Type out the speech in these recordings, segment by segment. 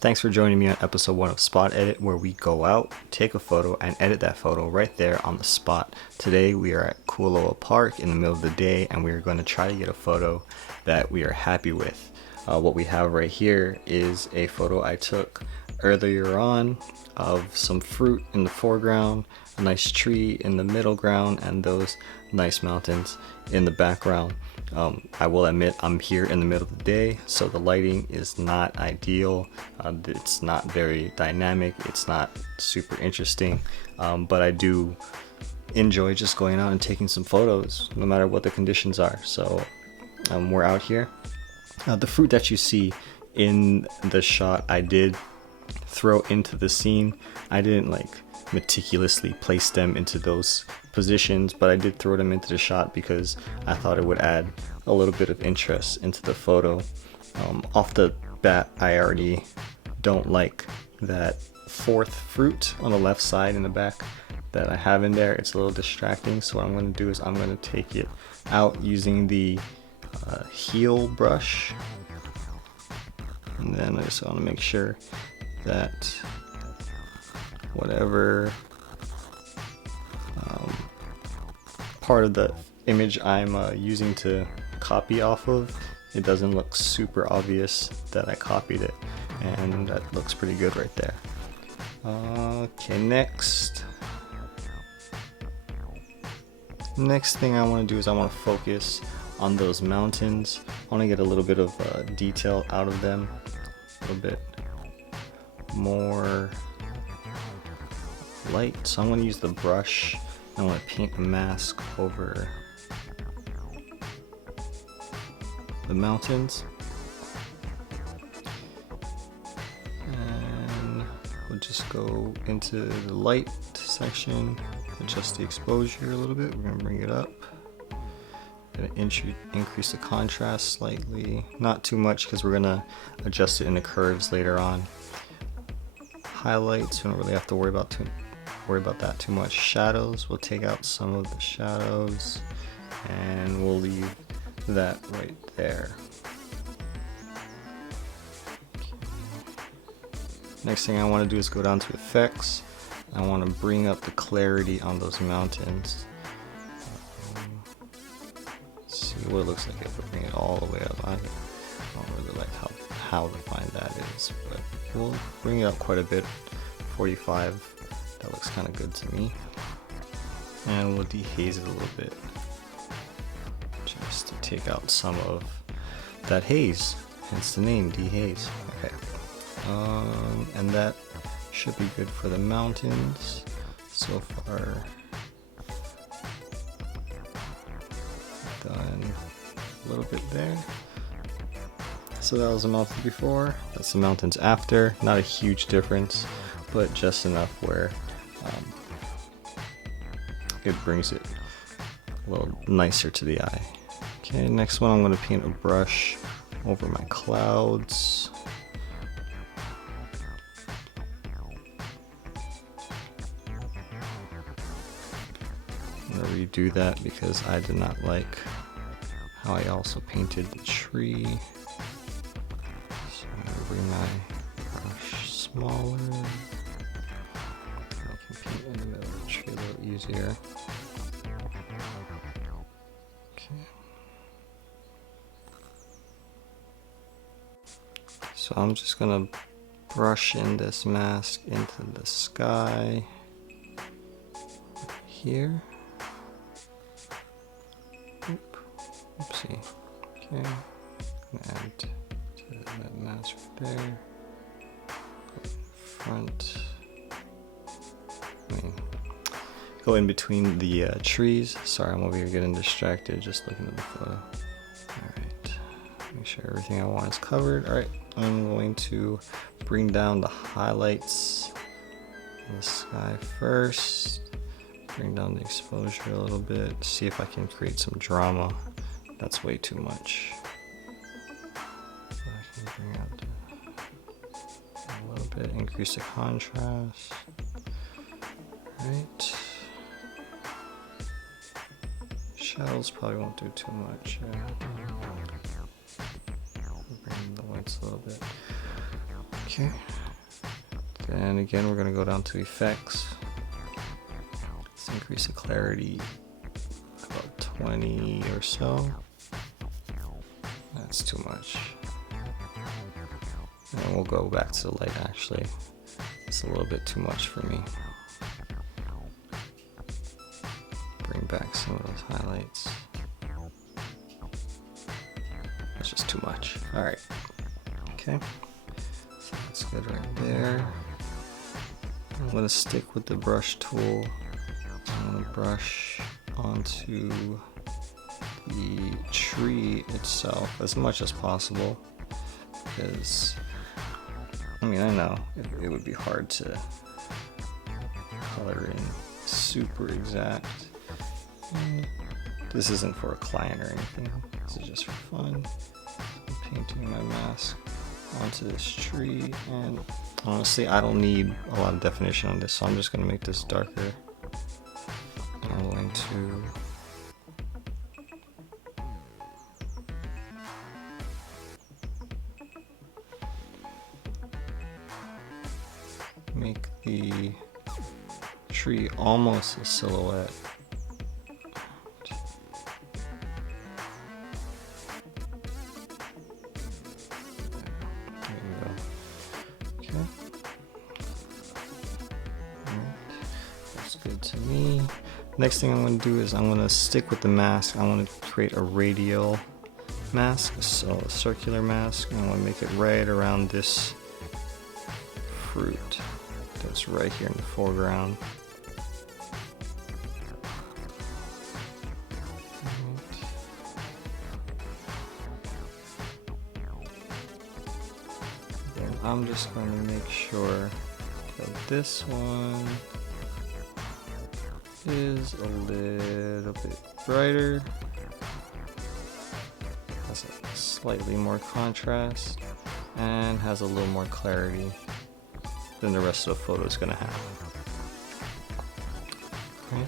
Thanks for joining me on episode 1 of Spot Edit, where we go out, take a photo, and edit that photo right there on the spot. Today we are at Kualoa Park in the middle of the day, and we are going to try to get a photo that we are happy with. What we have right here is a photo I took earlier on of some fruit in the foreground, a nice tree in the middle ground, and those nice mountains in the background. I will admit I'm here in the middle of the day, so the lighting is not ideal. It's not very dynamic, it's not super interesting, but I do enjoy just going out and taking some photos no matter what the conditions are. So we're out here. The fruit that you see in the shot I did throw into the scene. I didn't meticulously place them into those positions, but I did throw them into the shot because I thought it would add a little bit of interest into the photo. Off the bat, I already don't like that fourth fruit on the left side in the back that I have in there. It's a little distracting, so what I'm going to do is I'm going to take it out using the heel brush, and then I just want to make sure that whatever part of the image I'm using to copy off of, it doesn't look super obvious that I copied it, and that looks pretty good right there. Okay, next thing I want to do is I want to focus on those mountains. I want to get a little bit of detail out of them, a little bit more light. So I'm going to use the brush. I want to paint a mask over the mountains, and we'll just go into the light section, adjust the exposure a little bit. We're going to bring it up. Increase the contrast slightly, not too much because we're gonna adjust it in the curves later on. Highlights, we don't really have to worry about that too much. Shadows, we'll take out some of the shadows and we'll leave that right there. Next thing I want to do is go down to effects. I want to bring up the clarity on those mountains. See what it looks like if we bring it all the way up. I don't really like how defined that is, but we'll bring it up quite a bit. 45, that looks kind of good to me. And we'll dehaze it a little bit, just to take out some of that haze, hence the name, dehaze. Okay, and that should be good for the mountains so far. Done a little bit there. So that was the mountains before, that's the mountains after. Not a huge difference, but just enough where it brings it a little nicer to the eye. Okay, next one I'm going to paint a brush over my clouds. I'm going to redo that because I did not like how I also painted the tree. So I'm going to bring my brush smaller. I can paint in the middle of the tree a little easier. Okay. So I'm just going to brush in this mask into the sky here. Oopsie. Okay, add to that mask right there. Front. Go in between the trees. Sorry, I'm over here getting distracted just looking at the photo. Alright, make sure everything I want is covered. Alright, I'm going to bring down the highlights in the sky first. Bring down the exposure a little bit. See if I can create some drama. That's way too much. I can bring out a little bit, increase the contrast. Right. Shadows probably won't do too much. Bring the whites a little bit. Okay. Then again, we're gonna go down to effects. Let's increase the clarity about 20 or so. That's too much. And we'll go back to the light actually. It's a little bit too much for me. Bring back some of those highlights. That's just too much. Alright. Okay. So that's good right there. I'm going to stick with the brush tool. I'm going to brush onto the tree itself as much as possible, because I mean, I know it would be hard to color in super exact. This isn't for a client or anything. This is just for fun. I'm painting my mask onto this tree, and honestly, I don't need a lot of definition on this, so I'm just going to make this darker. I'm going to make the tree almost a silhouette. There you go. Okay. Alright. That's good to me. Next thing I'm going to do is I'm going to stick with the mask. I want to create a radial mask, so a circular mask, and I want to make it right around this fruit that's right here in the foreground. Then I'm just going to make sure that this one is a little bit brighter, has a slightly more contrast, and has a little more clarity than the rest of the photo is going to have. Right.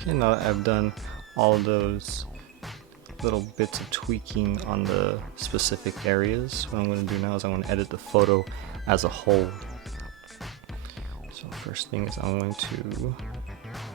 Okay, now that I've done all of those little bits of tweaking on the specific areas, what I'm going to do now is I'm going to edit the photo as a whole. So first thing is I'm going to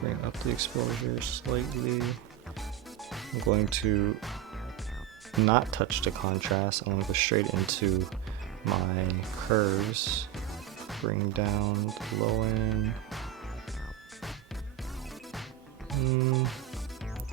bring up the exposure slightly. I'm going to not touch the contrast. I'm going to go straight into my curves. Bring down the low end.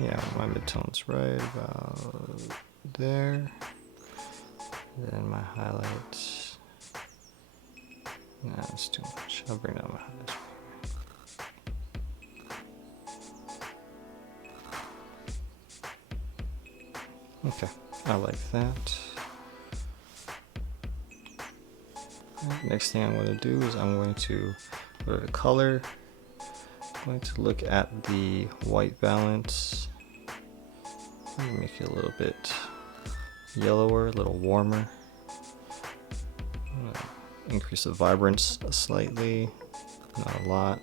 Yeah, my midtone's right about there. Then my highlights. Nah, that's too much. I'll bring down my highlights. Okay, I like that. Next thing I'm going to do is I'm going to go to color. I'm going to look at the white balance. Make it a little bit yellower, a little warmer. Increase the vibrance slightly, not a lot.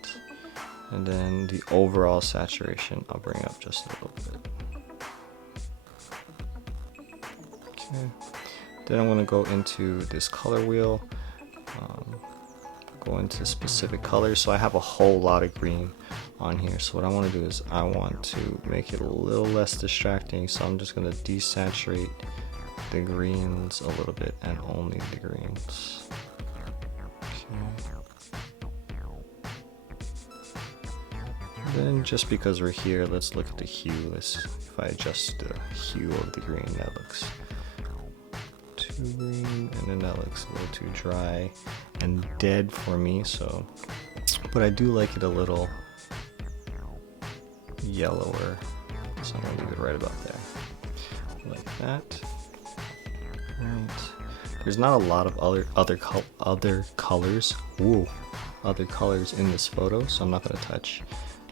And then the overall saturation I'll bring up just a little bit. Okay. Then I'm going to go into this color wheel. Go into specific colors. So I have a whole lot of green on here. So what I want to do is I want to make it a little less distracting. So I'm just going to desaturate the greens a little bit and only the greens. Okay. Then just because we're here, let's look at the hue. If I adjust the hue of the green, that looks too green, and then that looks a little too dry and dead for me. So, but I do like it a little yellower, so I'm gonna leave it right about there, like that. Right. There's not a lot of other colors. Whoa, other colors in this photo, so I'm not gonna touch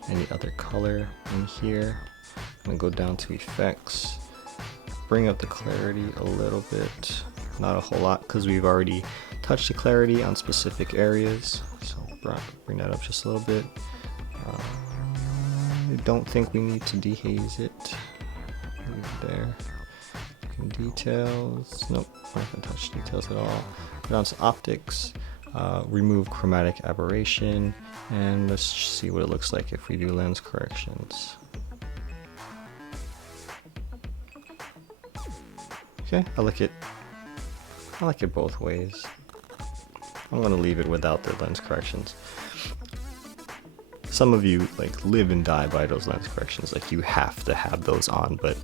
any other color in here. I'm gonna go down to effects, bring up the clarity a little bit, not a whole lot because we've already touched the clarity on specific areas, so bring that up just a little bit. I don't think we need to dehaze it. Leave it there. Details, nope, I'm not gonna touch details at all. go down to optics, remove chromatic aberration, and let's see what it looks like if we do lens corrections. Okay, I like it both ways. I'm gonna leave it without the lens corrections. Some of you like live and die by those lens corrections, like you have to have those on, but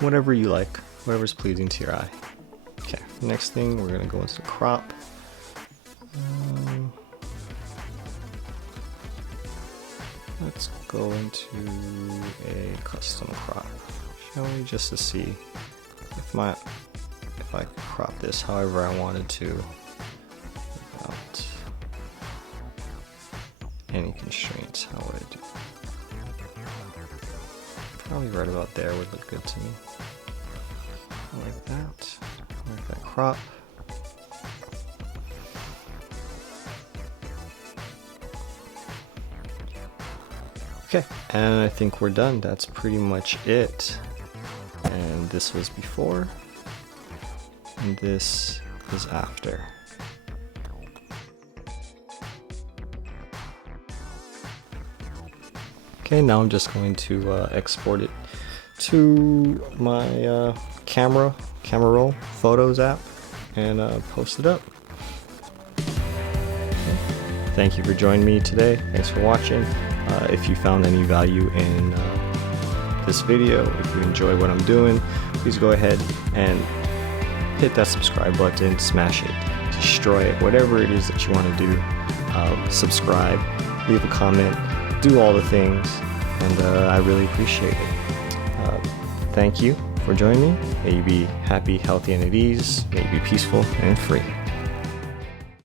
whatever you like, whatever's pleasing to your eye. Okay, next thing we're gonna go into crop. Let's go into a custom crop, shall we, just to see if I could crop this however I wanted to without any constraints. How would I do? Probably right about there would look good to me. Like that. Like that crop. Okay, and I think we're done. That's pretty much it. And this was before, and this is after. Okay, now I'm just going to export it to my camera roll photos app and post it up. Okay. Thank you for joining me today. Thanks for watching. If you found any value in this video, if you enjoy what I'm doing, please go ahead and hit that subscribe button, smash it, destroy it, whatever it is that you want to do. Subscribe, leave a comment, do all the things, and I really appreciate it. Thank you for joining me. May you be happy, healthy, and at ease. May you be peaceful and free.